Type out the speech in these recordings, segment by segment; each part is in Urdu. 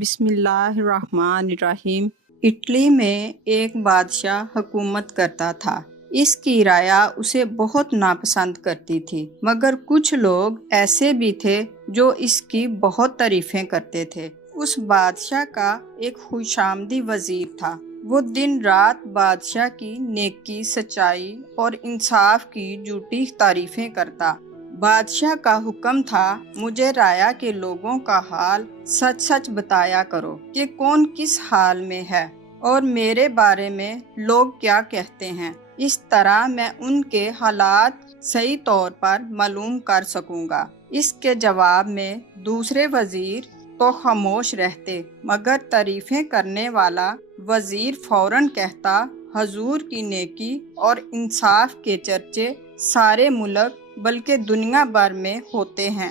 بسم اللہ الرحمن الرحیم۔ اٹلی میں ایک بادشاہ حکومت کرتا تھا۔ اس کی رعایا اسے بہت ناپسند کرتی تھی، مگر کچھ لوگ ایسے بھی تھے جو اس کی بہت تعریفیں کرتے تھے۔ اس بادشاہ کا ایک خوش آمدی وزیر تھا۔ وہ دن رات بادشاہ کی نیکی، سچائی اور انصاف کی جھوٹی تعریفیں کرتا۔ بادشاہ کا حکم تھا، مجھے رعایا کے لوگوں کا حال سچ سچ بتایا کرو کہ کون کس حال میں ہے اور میرے بارے میں لوگ کیا کہتے ہیں۔ اس طرح میں ان کے حالات صحیح طور پر معلوم کر سکوں گا۔ اس کے جواب میں دوسرے وزیر تو خاموش رہتے، مگر تعریفیں کرنے والا وزیر فوراً کہتا، حضور کی نیکی اور انصاف کے چرچے سارے ملک بلکہ دنیا بھر میں ہوتے ہیں۔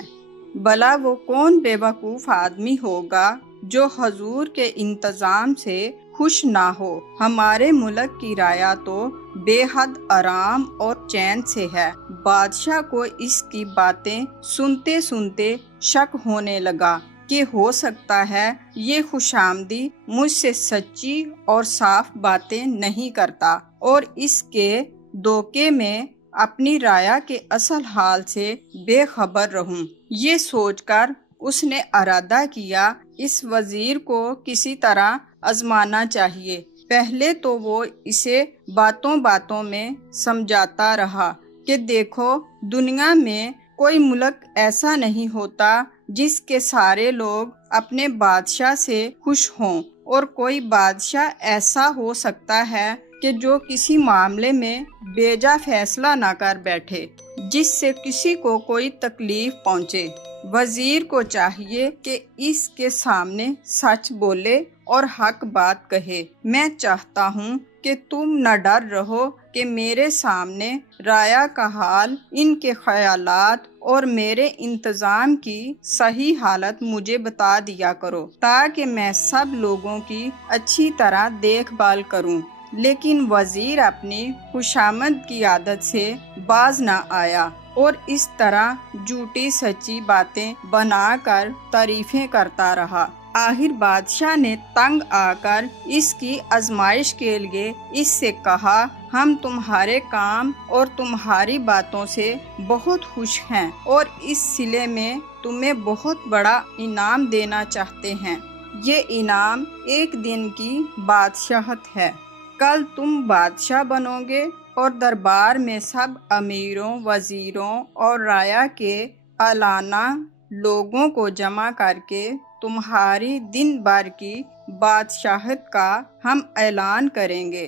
بھلا وہ کون بے وقوف آدمی ہوگا جو حضور کے انتظام سے خوش نہ ہو۔ ہمارے ملک کی رعایا تو بے حد آرام اور چین سے ہے۔ بادشاہ کو اس کی باتیں سنتے سنتے شک ہونے لگا کہ ہو سکتا ہے یہ خوش آمدی مجھ سے سچی اور صاف باتیں نہیں کرتا اور اس کے دھوکے میں اپنی رعایا کے اصل حال سے بے خبر رہوں۔ یہ سوچ کر اس نے ارادہ کیا، اس وزیر کو کسی طرح آزمانا چاہیے۔ پہلے تو وہ اسے باتوں باتوں میں سمجھاتا رہا کہ دیکھو، دنیا میں کوئی ملک ایسا نہیں ہوتا جس کے سارے لوگ اپنے بادشاہ سے خوش ہوں، اور کوئی بادشاہ ایسا ہو سکتا ہے کہ جو کسی معاملے میں بیجا فیصلہ نہ کر بیٹھے جس سے کسی کو کوئی تکلیف پہنچے۔ وزیر کو چاہیے کہ اس کے سامنے سچ بولے اور حق بات کہے۔ میں چاہتا ہوں کہ تم نہ ڈر رہو کہ میرے سامنے رعایا کا حال، ان کے خیالات اور میرے انتظام کی صحیح حالت مجھے بتا دیا کرو، تاکہ میں سب لوگوں کی اچھی طرح دیکھ بھال کروں۔ لیکن وزیر اپنی خوشامد کی عادت سے باز نہ آیا اور اس طرح جھوٹی سچی باتیں بنا کر تعریفیں کرتا رہا۔ آخر بادشاہ نے تنگ آ کر اس کی آزمائش کے لیے اس سے کہا، ہم تمہارے کام اور تمہاری باتوں سے بہت خوش ہیں اور اس صلے میں تمہیں بہت بڑا انعام دینا چاہتے ہیں۔ یہ انعام ایک دن کی بادشاہت ہے۔ کل تم بادشاہ بنو گے اور دربار میں سب امیروں، وزیروں اور رعایا کے اعلانہ لوگوں کو جمع کر کے تمہاری دن بھر کی بادشاہت کا ہم اعلان کریں گے۔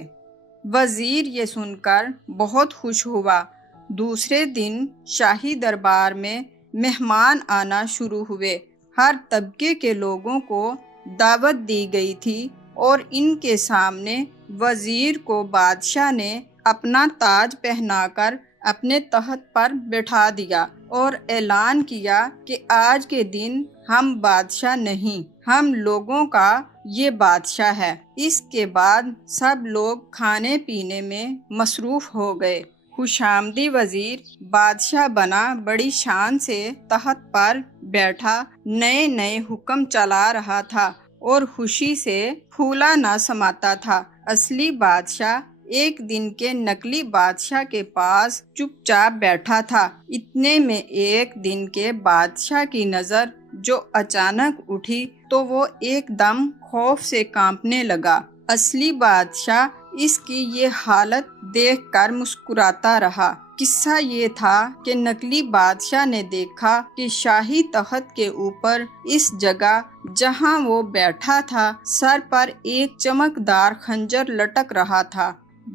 وزیر یہ سن کر بہت خوش ہوا۔ دوسرے دن شاہی دربار میں مہمان آنا شروع ہوئے۔ ہر طبقے کے لوگوں کو دعوت دی گئی تھی اور ان کے سامنے وزیر کو بادشاہ نے اپنا تاج پہنا کر اپنے تخت پر بٹھا دیا اور اعلان کیا کہ آج کے دن ہم بادشاہ نہیں، ہم لوگوں کا یہ بادشاہ ہے۔ اس کے بعد سب لوگ کھانے پینے میں مصروف ہو گئے۔ خوش آمدی وزیر بادشاہ بنا، بڑی شان سے تخت پر بیٹھا، نئے نئے حکم چلا رہا تھا اور خوشی سے پھولا نہ سماتا تھا۔ اصلی بادشاہ ایک دن کے نقلی بادشاہ کے پاس چپ چاپ بیٹھا تھا۔ اتنے میں ایک دن کے بادشاہ کی نظر جو اچانک اٹھی تو وہ ایک دم خوف سے کانپنے لگا۔ اصلی بادشاہ اس کی یہ حالت دیکھ کر مسکراتا رہا۔ قصہ یہ تھا کہ نقلی بادشاہ نے دیکھا کہ شاہی تخت کے اوپر اس جگہ جہاں وہ بیٹھا تھا، سر پر ایک چمکدار خنجر لٹک رہا تھا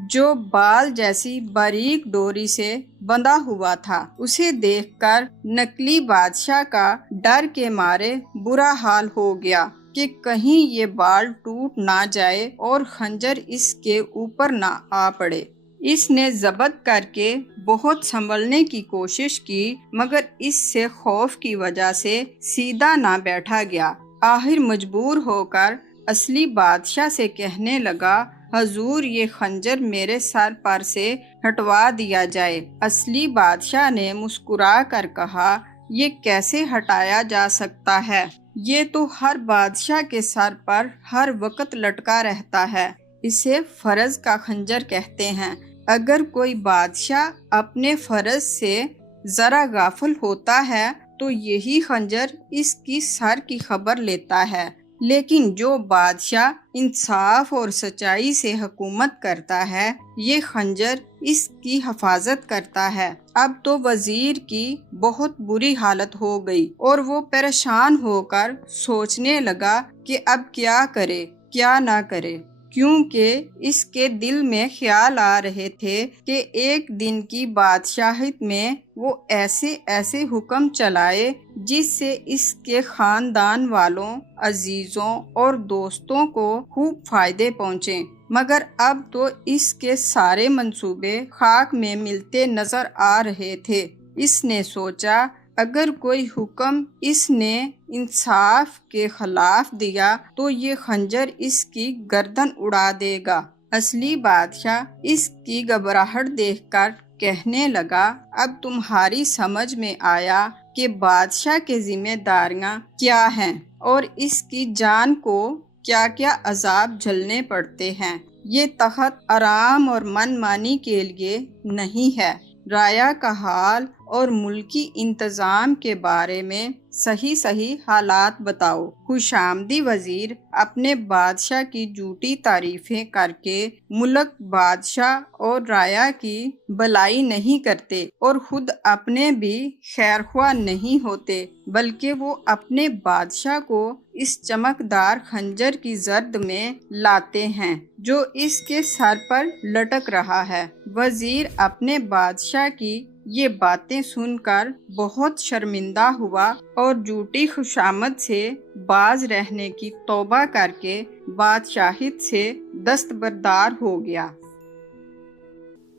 جو بال جیسی باریک ڈوری سے بندھا ہوا تھا۔ اسے دیکھ کر نقلی بادشاہ کا ڈر کے مارے برا حال ہو گیا کہ کہیں یہ بال ٹوٹ نہ جائے اور خنجر اس کے اوپر نہ آ پڑے۔ اس نے ضبط کر کے بہت سنبھلنے کی کوشش کی، مگر اس سے خوف کی وجہ سے سیدھا نہ بیٹھا گیا۔ آخر مجبور ہو کر اصلی بادشاہ سے کہنے لگا، حضور یہ خنجر میرے سر پر سے ہٹوا دیا جائے۔ اصلی بادشاہ نے مسکرا کر کہا، یہ کیسے ہٹایا جا سکتا ہے؟ یہ تو ہر بادشاہ کے سر پر ہر وقت لٹکا رہتا ہے۔ اسے فرض کا خنجر کہتے ہیں۔ اگر کوئی بادشاہ اپنے فرض سے ذرا غافل ہوتا ہے تو یہی خنجر اس کی سر کی خبر لیتا ہے۔ لیکن جو بادشاہ انصاف اور سچائی سے حکومت کرتا ہے، یہ خنجر اس کی حفاظت کرتا ہے۔ اب تو وزیر کی بہت بری حالت ہو گئی اور وہ پریشان ہو کر سوچنے لگا کہ اب کیا کرے کیا نہ کرے، کیونکہ اس کے دل میں خیال آ رہے تھے کہ ایک دن کی بادشاہت میں وہ ایسے ایسے حکم چلائے جس سے اس کے خاندان والوں، عزیزوں اور دوستوں کو خوب فائدے پہنچیں۔ مگر اب تو اس کے سارے منصوبے خاک میں ملتے نظر آ رہے تھے۔ اس نے سوچا اگر کوئی حکم اس نے انصاف کے خلاف دیا تو یہ خنجر اس کی گردن اڑا دے گا۔ اصلی بادشاہ اس کی گھبراہٹ دیکھ کر کہنے لگا، اب تمہاری سمجھ میں آیا کہ بادشاہ کے ذمہ داریاں کیا ہیں اور اس کی جان کو کیا کیا عذاب جھلنے پڑتے ہیں۔ یہ تخت آرام اور من مانی کے لیے نہیں ہے۔ رعایا کا حال اور ملکی انتظام کے بارے میں صحیح حالات بتاؤ۔ خوش آمدی وزیر اپنے بادشاہ کی جھوٹی تعریفیں کر کے ملک، بادشاہ اور رعایا کی بھلائی نہیں کرتے اور خود اپنے بھی خیرخواہ نہیں ہوتے، بلکہ وہ اپنے بادشاہ کو اس چمکدار خنجر کی زرد میں لاتے ہیں جو اس کے سر پر لٹک رہا ہے۔ وزیر اپنے بادشاہ کی یہ باتیں سن کر بہت شرمندہ ہوا اور جھوٹی خوشامد سے باز رہنے کی توبہ کر کے بادشاہت سے دستبردار ہو گیا۔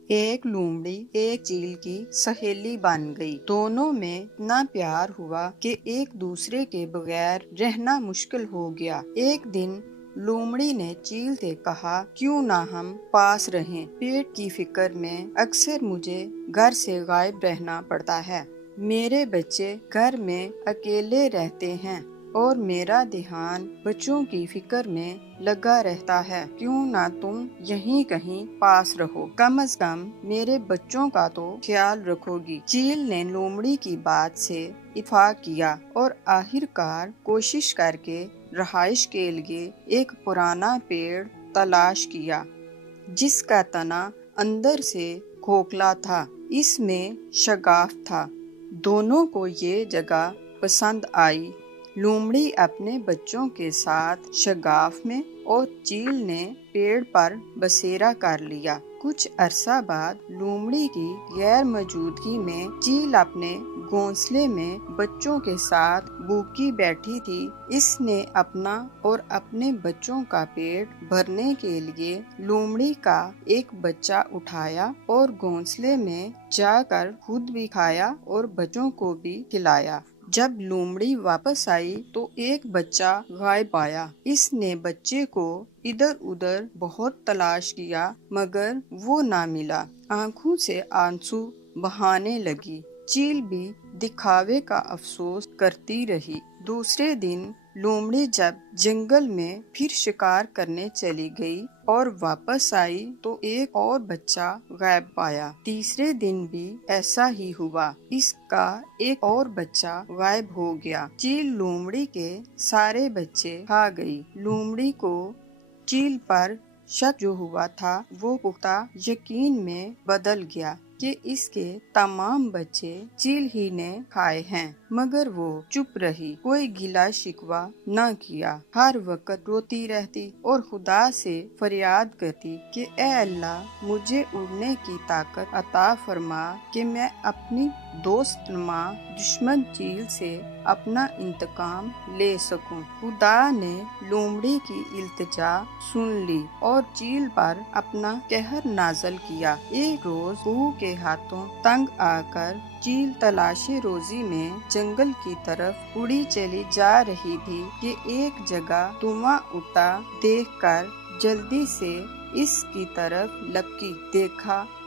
ایک لومڑی ایک چیل کی سہیلی بن گئی۔ دونوں میں اتنا پیار ہوا کہ ایک دوسرے کے بغیر رہنا مشکل ہو گیا۔ ایک دن لومڑی نے چیل سے کہا، کیوں نہ ہم پاس رہیں؟ پیٹ کی فکر میں اکثر مجھے گھر سے غائب رہنا پڑتا ہے۔ میرے بچے گھر میں اکیلے رہتے ہیں اور میرا دھیان بچوں کی فکر میں لگا رہتا ہے۔ کیوں نہ تم یہیں کہیں پاس رہو؟ کم از کم میرے بچوں کا تو خیال رکھو گی۔ چیل نے لومڑی کی بات سے اتفاق کیا اور آخرکار کوشش کر کے رہائش کے لیے ایک پرانا پیڑ تلاش کیا جس کا تنا اندر سے کھوکھلا تھا، اس میں شگاف تھا۔ دونوں کو یہ جگہ پسند آئی۔ لومڑی اپنے بچوں کے ساتھ شگاف میں اور چیل نے پیڑ پر بسیرا کر لیا۔ کچھ عرصہ بعد لومڑی کی غیر موجودگی میں چیل اپنے گھونسلے میں بچوں کے ساتھ بھوکی بیٹھی تھی۔ اس نے اپنا اور اپنے بچوں کا پیٹ بھرنے کے لیے لومڑی کا ایک بچہ اٹھایا اور گھونسلے میں جا کر خود بھی کھایا اور بچوں کو بھی کھلایا۔ جب لومڑی واپس آئی تو ایک بچہ غائب پایا۔ اس نے بچے کو ادھر ادھر بہت تلاش کیا مگر وہ نہ ملا۔ آنکھوں سے آنسو بہانے لگی۔ چیل بھی دکھاوے کا افسوس کرتی رہی۔ دوسرے دن لومڑی جب جنگل میں پھر شکار کرنے چلی گئی اور واپس آئی تو ایک اور بچہ غائب پایا۔ تیسرے دن بھی ایسا ہی ہوا، اس کا ایک اور بچہ غائب ہو گیا۔ چیل لومڑی کے سارے بچے کھا گئی۔ لومڑی کو چیل پر شک جو ہوا تھا وہ پختہ یقین میں بدل گیا کہ اس کے تمام بچے چیل ہی نے کھائے ہیں، مگر وہ چپ رہی، کوئی گلہ شکوہ نہ کیا۔ ہر وقت روتی رہتی اور خدا سے فریاد کرتی کہ اے اللہ مجھے اڑنے کی طاقت عطا فرما کہ میں اپنی دوست نما دشمن چیل سے اپنا انتقام لے سکوں۔ خدا نے لومڑی کی التجا سن لی اور چیل پر اپنا قہر نازل کیا۔ ایک روز کوہ کے ہاتھوں تنگ آ کر چیل تلاشی روزی میں جنگل کی طرف اڑی چلی جا رہی تھی کہ ایک جگہ دھواں اٹھتا دیکھ کر جلدی سے اس کی طرف لپکی۔ دیکھا